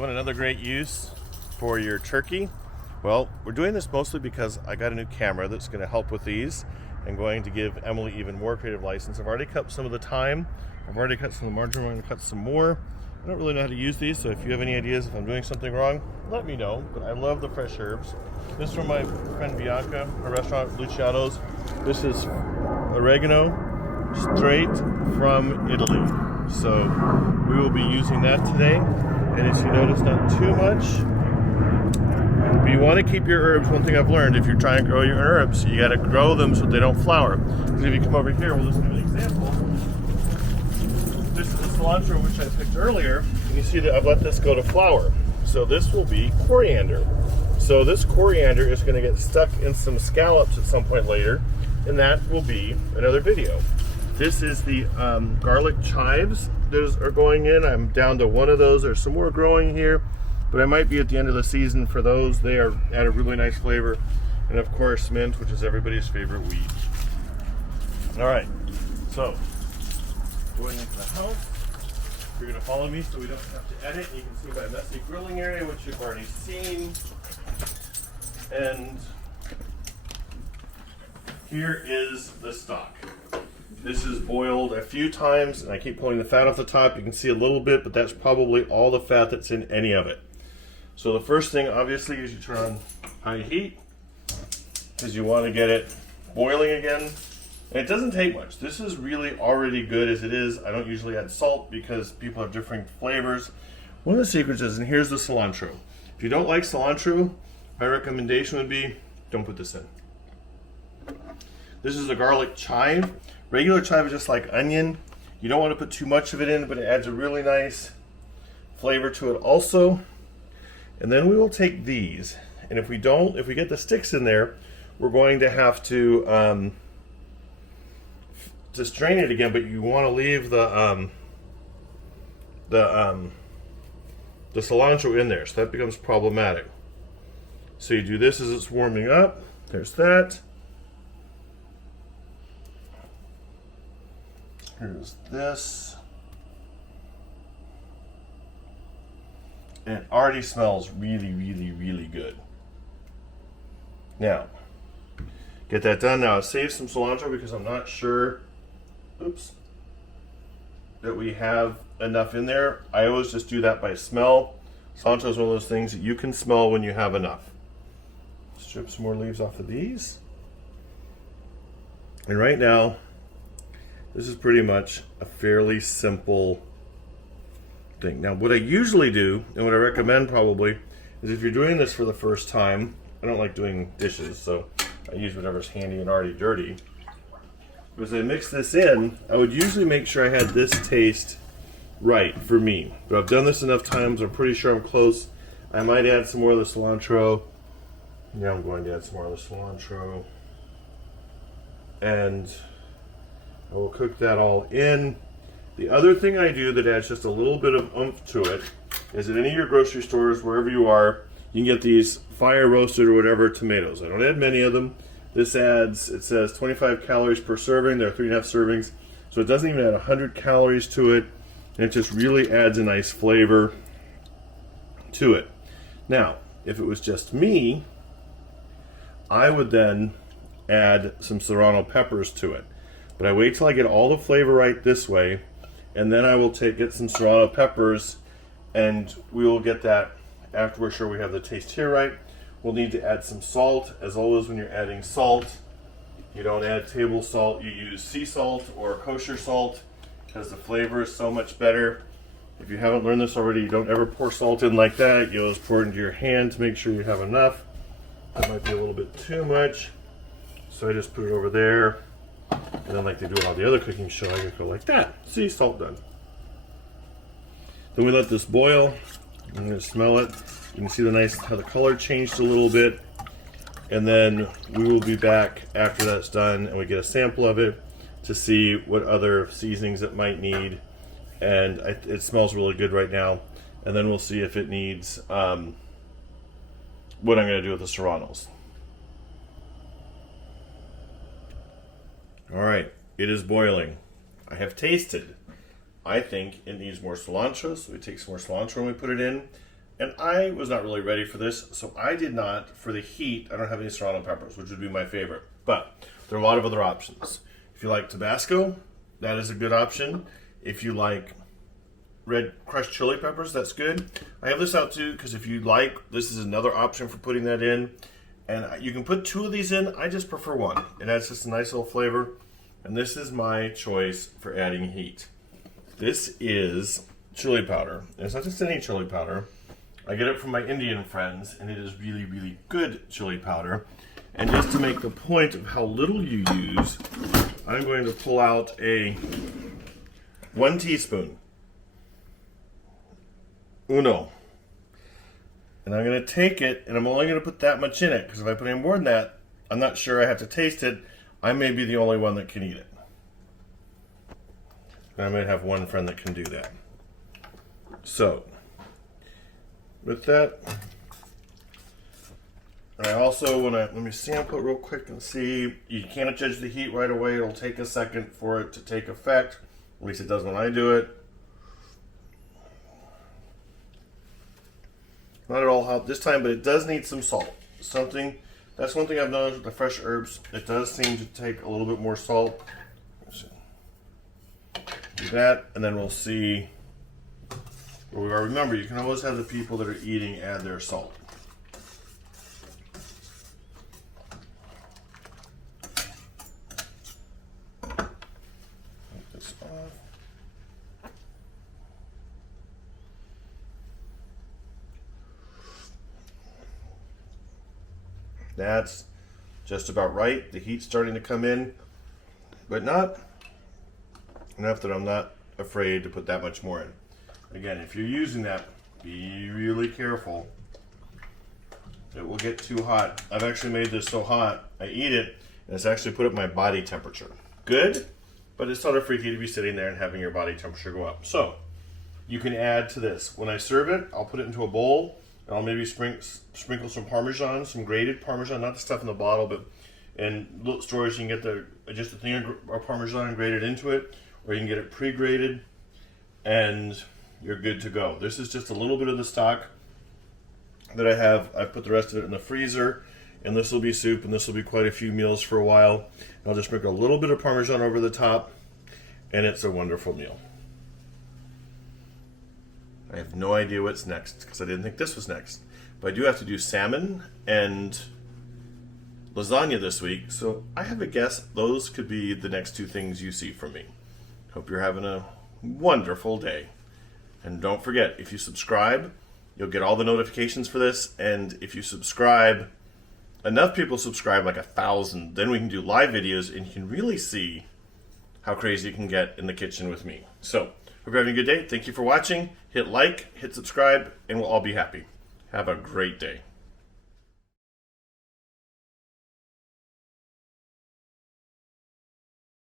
You want another great use for your turkey? Well, we're doing this mostly because I got a new camera that's going to help with these and going to give Emily even more creative license. I've already cut some of the thyme. I've already cut some of the margarine. I'm going to cut some more. I don't really know how to use these, so if you have any ideas if I'm doing something wrong, let me know. But I love the fresh herbs. This is from my friend Bianca, her restaurant, Luciano's. This is oregano, straight from Italy. So we will be using that today. And as you notice, not too much. But you want to keep your herbs. One thing I've learned, if you're trying to grow your herbs, you got to grow them so they don't flower. Because if you come over here, we'll just give an example. This is the cilantro which I picked earlier, and you see that I've let this go to flower. So this will be coriander. So this coriander is going to get stuck in some scallops at some point later, and that will be another video. This is the garlic chives that are going in. I'm down to one of those. There's some more growing here, but I might be at the end of the season for those. They are add a really nice flavor. And of course, mint, which is everybody's favorite weed. All right, so going into the house. You're gonna follow me so we don't have to edit. You can see my messy grilling area, which you've already seen. And here is the stock. This is boiled a few times, and I keep pulling the fat off the top. You can see a little bit, but that's probably all the fat that's in any of it. So the first thing, obviously, is you turn on high heat, because you want to get it boiling again. And it doesn't take much. This is really already good as it is. I don't usually add salt because people have different flavors. One of the secrets is, and here's the cilantro. If you don't like cilantro, my recommendation would be, don't put this in. This is a garlic chive. Regular chive is just like onion. You don't want to put too much of it in, but it adds a really nice flavor to it also. And then we will take these, and if we get the sticks in there, we're going to have to strain it again, but you want to leave the cilantro in there, so that becomes problematic. So you do this as it's warming up. There's that. Here's this. And it already smells really, really, really good. Now, get that done. Now, I saved some cilantro because I'm not sure, that we have enough in there. I always just do that by smell. Cilantro is one of those things that you can smell when you have enough. Strip some more leaves off of these. And right now, this is pretty much a fairly simple thing. Now, what I usually do, and what I recommend probably, is if you're doing this for the first time, I don't like doing dishes, so I use whatever's handy and already dirty. But as I mix this in, I would usually make sure I had this taste right for me. But I've done this enough times, I'm pretty sure I'm close. I might add some more of the cilantro. Yeah, I'm going to add some more of the cilantro. And I will cook that all in. The other thing I do that adds just a little bit of oomph to it is at any of your grocery stores, wherever you are, you can get these fire roasted or whatever tomatoes. I don't add many of them. This adds, it says 25 calories per serving. There are 3.5 servings. So it doesn't even add 100 calories to it. And it just really adds a nice flavor to it. Now, if it was just me, I would then add some serrano peppers to it. But I wait till I get all the flavor right this way, and then I will get some serrano peppers, and we will get that after we're sure we have the taste here right. We'll need to add some salt. As always, when you're adding salt, you don't add table salt, you use sea salt or kosher salt, because the flavor is so much better. If you haven't learned this already, you don't ever pour salt in like that. You always pour it into your hand to make sure you have enough. That might be a little bit too much, so I just put it over there. And then like they do in all the other cooking show, I can go like that. See, salt done. Then we let this boil. I'm gonna smell it. You can see how the color changed a little bit. And then we will be back after that's done and we get a sample of it to see what other seasonings it might need. And it smells really good right now. And then we'll see if it needs what I'm gonna do with the serranos. All right, it is boiling. I have tasted. I think it needs more cilantro, so we take some more cilantro and we put it in. And I was not really ready for this, so I did not, for the heat, I don't have any serrano peppers, which would be my favorite. But there are a lot of other options. If you like Tabasco, that is a good option. If you like red crushed chili peppers, that's good. I have this out too, because if you like, this is another option for putting that in. And you can put 2 of these in. I just prefer 1. It adds just a nice little flavor. And this is my choice for adding heat. This is chili powder. And it's not just any chili powder. I get it from my Indian friends, and it is really, really good chili powder. And just to make the point of how little you use, I'm going to pull out a 1 teaspoon. Uno. And I'm going to take it, and I'm only going to put that much in it, because if I put any more than that, I'm not sure I have to taste it. I may be the only one that can eat it. And I might have one friend that can do that. So, with that, I also want to, let me sample it real quick and see. You can't judge the heat right away. It'll take a second for it to take effect. At least it does when I do it. Not at all hot this time, but it does need some salt. That's one thing I've noticed with the fresh herbs. It does seem to take a little bit more salt. Do that, and then we'll see where we are. Remember, you can always have the people that are eating add their salt. Take this off. That's just about right. The heat's starting to come in, but not enough that I'm not afraid to put that much more in. Again, if you're using that, be really careful. It will get too hot. I've actually made this so hot, I eat it, and it's actually put up my body temperature. Good, but it's not a freaky to be sitting there and having your body temperature go up. So, you can add to this. When I serve it, I'll put it into a bowl, and I'll maybe sprinkle some Parmesan, some grated Parmesan, not the stuff in the bottle, but in little stores you can get just a thing of Parmesan grated into it, or you can get it pre-grated, and you're good to go. This is just a little bit of the stock that I have. I put the rest of it in the freezer, and this will be soup, and this will be quite a few meals for a while. And I'll just sprinkle a little bit of Parmesan over the top, and it's a wonderful meal. I have no idea what's next, because I didn't think this was next. But I do have to do salmon and lasagna this week, so I have a guess those could be the next 2 things you see from me. Hope you're having a wonderful day. And don't forget, if you subscribe, you'll get all the notifications for this. And if you subscribe, enough people subscribe, like 1,000, then we can do live videos and you can really see how crazy it can get in the kitchen with me. So, hope you're having a good day. Thank you for watching. Hit like, hit subscribe, and we'll all be happy. Have a great day.